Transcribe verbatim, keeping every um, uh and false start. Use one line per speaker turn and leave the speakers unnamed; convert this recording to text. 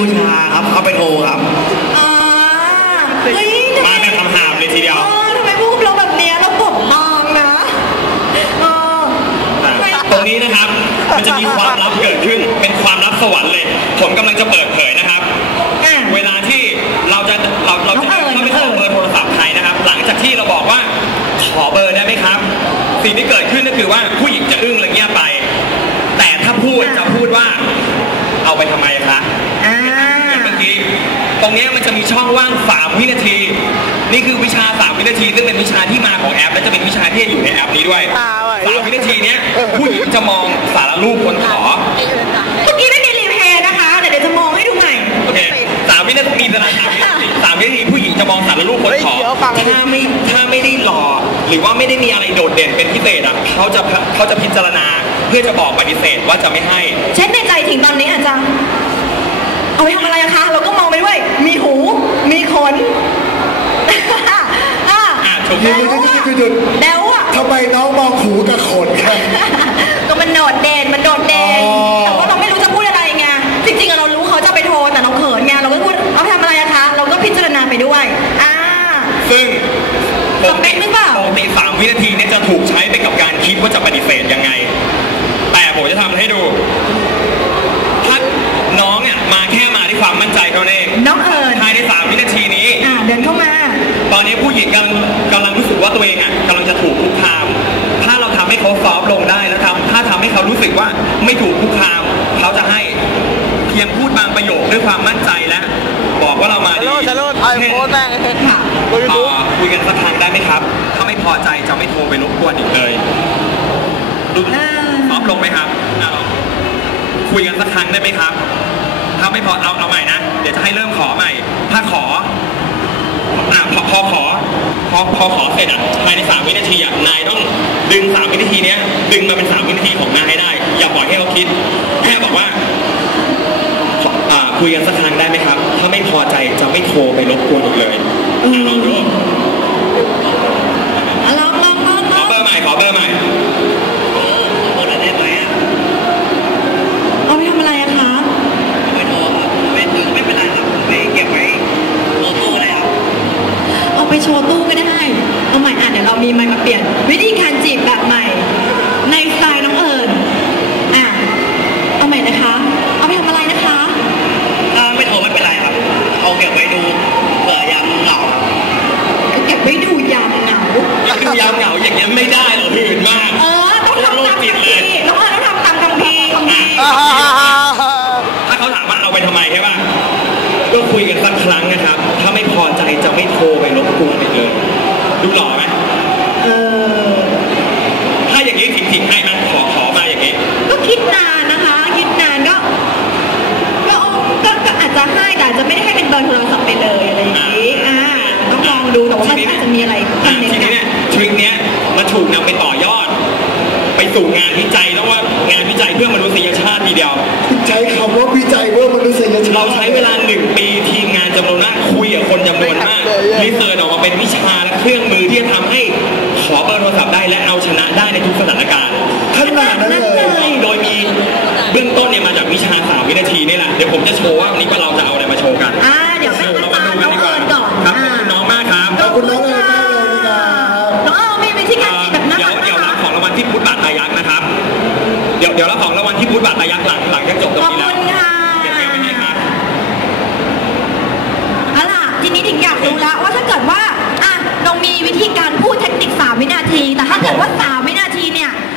ชาครับเขาเป็นโอครับ
อ่าเฮ้ย
มาแบบคำหามเลยทีเดียว
ทำไมพูดเราแบบนี้เราปกบางนะ
ตรงนี้นะครับมันจะมีความลับเกิดขึ้นเป็นความลับสวรรค์เลยผมกำลังจะเปิดเผยนะครับเวลาที่เราจะเราเราจะเข้าไปขอเบอร์โทรศัพท์ใครนะครับหลังจากที่เราบอกว่าขอเบอร์ได้ไหมครับสิ่งที่เกิดขึ้นก็คือว่าผู้หญิงจะอึ้งและเงียบไปแต่ถ้าพูดจะพูดว่าเอาไปทำไมคะเมื่อกี้ตรงนี้มันจะมีช่องว่างสามวินาทีนี่คือวิชาสามวินาทีซึ่งเป็นวิชาที่มาของแอปและจะเป็นวิชาที่อยู่ในแอปนี้ด้วยสามวินาทีนี้ผู้หญิงจะมองสารรูปคนขอ
เมื่อกี้ไม่มีรีเพย์นะคะเดี๋ยวจะมองให้ดูใหม่
โอเคสามวินาทีสามวินาทีสามวินาทีผู้หญิงจะมองสารรูปคนขอถ้าไม่ถ้าไม่ได้หล่อหรือว่าไม่ได้มีอะไรโดดเด่นเป็นพิเศษอ่ะเขาจะเขาจะพิจารณาเพื่อจะบอกปฏิเสธว่าจะไม่ให้
เช่นในใจถึงตอนนี้อาจารย์เอาไปทำอะไรอะคะเราก็มองไปด้วยมีหูมีขน
อ่ะถูกหยุดหยุดหยุดหยุด
แล้วอะ
ทำไมน้องมองหูกับขนครับ
ก็มันโดดเด่นมันโดดเด่นแต่ว่าเราไม่รู้จะพูดอะไรไงจริงๆเรารู้เขาจะไปโทรแต่เราเขินไงเราก็พูดเอาไปทำอะไรอะคะเราก็พิจารณาไปด้วยอ่า
ซึ่ง
สเปคหรือเปล่า
ปกติสามวินาทีนี้จะถูกใช้ไปกับการคิดว่าจะปฏิเสธยังไงแต่ผมจะทำให้ดูถ้าน้องเนี่ยมาแค่มาด้วยความมั่นใจเท่านั้นเอง
น้องเอิญ
ภายในสามวินาทีนี้
อ่าเดินเข้ามา
ตอนนี้ผู้หญิงกำลังกำลังรู้สึกว่าตัวเองอ่ะกำลังจะถูกคุกคามถ้าเราทำให้เขาซอฟลงได้แล้วทำถ้าทำให้เขารู้สึกว่าไม่ถูกคุกคามเขาจะให้เพียงพูดบางประโยคด้วยความมั่นใจและบอกว่าเรามาดี
ไอโฟนแม่
ค่ะ
คุยกันสักครั้งได้ไหมครับถ้าไม่พอใจจะไม่โทรไปรบกวนอีกเลยดูซอฟลงไหมครับคุยกันสักครั้งได้ไหมครับถ้าไม่พอเอาเอาใหม่นะเดี๋ยวจะให้เริ่มขอใหม่ถ้าขออ่ะพอพอขอพอพอขอเสร็จอ่ะภายในสามวินาทีอ่ะนายต้องดึงสามวินาทีเนี้ยดึงมาเป็นสามวินาทีของนายให้ได้อย่าปล่อยให้เขาคิดแค่บอกว่าอ่าคุยกันสักครั้งได้ไหมครับถ้าไม่พอใจจะไม่โทรไปรบกวนอีกเลยลองดู
ลองลองลอง
ขอเบอร์ใหม่ขอเบอร์ใหม่
เออโทรได้ไหมอ่ะเอาไปทำอะไรอะคะ
ไม่โทรครับไม่ถึงไม่เป็นไรครับไม่เก็บไว้โทรตู้เลยครับ
เอาไปโชว์ตู้ก็ได้เอาใหม่อ่ะเดี๋ยวเรามีไมค์มาเปลี่ยนวิธีการจีบแบบใหม่ในสไตล์น้องเอิญอ่ะเอาใหม่นะคะเอาไปทำอะไรนะคะ
ถ้าไม่โทรไม่เป็นไรครับเอาเก็บไว้ดูเผื่อยามเหงา
เก็บไว้ดูยามเหงา
ดูยามเหงาอย่างนี้ไม่ได้หรอกหื่นมาก
เออต้องทำตามคัมภีร์น้องเอิญต้องทำตามคัมภีร์คัมภีร์
ถ้าเขาถามว่าเอาไปทำไมใช่ป่ะก็คุยกันสักครั้งนะครับถ้าไม่พอใจจะไม่โทรไปรบกวนอีกเลยดูหล่อไหม
เออ
ถ้าอย่างนี้ถิงๆให้มันขอขอมาอย่างนี้
ก็คิดนานนะคะคิดนานก็ก็ก็อาจจะให้แต่จะไม่ได้ให้เป็นเบอร์โทรศัพท์ไปเลยอะไรอย่างนี้อ่าต้องลองดูแต่ว่ามันอาจจะมีอะไร
ทีนี้เนี่ยทริคเนี้ยมันถูกนำไปต่อยอดไปสู่งานวิจัยแล้วว่างานวิจัยเพื่อมนุษยชาติทีเดียว
ใช้คำว่าวิจัยเพื่อมนุษยชาติ
เราใช้เวลาหนึ่งปีทีมงานจำนวนมากคุยกับคนจำนวนมากรีเสิร์ชออกมาเป็นวิชาและเครื่องมือที่จะทำให้ขอเบอร์โทรศัพท์ได้และเอาชนะได้ในทุกสถานการณ์
ขนาดนั้นเลย
โดยมีเบื้องต้นเนี่ยมาจากวิชาสามวินาทีนี่แหละเดี๋ยวผมจะโชว์ว่าวันนี้เราจะเอาอะไรมาโชว์กัน
อ่าเดี๋ยวให้เรามาดูกันดีกว่า
ครับขอบคุณน้องมากครับ
ขอบคุณน้องเลยมากเลยนะครับ
น้องเอามีวิธีการจีบแบบนั้น
เดี๋ยวเดี๋ยวรับของรางวัลที่พุทธบาทตายักษ์นะครับเดี๋ยวเดี๋ยวรับของรางวัลที่พุทธบาทตายักษ์หลังหลังจากจบตรงนี้แล้ว
ขอบคุณค่ะ
เดี๋ยวเดี๋ยวไปให้ครับ
เอาล่ะทีนี้ถึงอยากรู้แล้วว่าถ้าเกิดว่าอ่ะเรามีวิธีการพูดเทคนิคสามวินาทีแต่ถ้าเกิดว่าสามวินาทีเนี่ย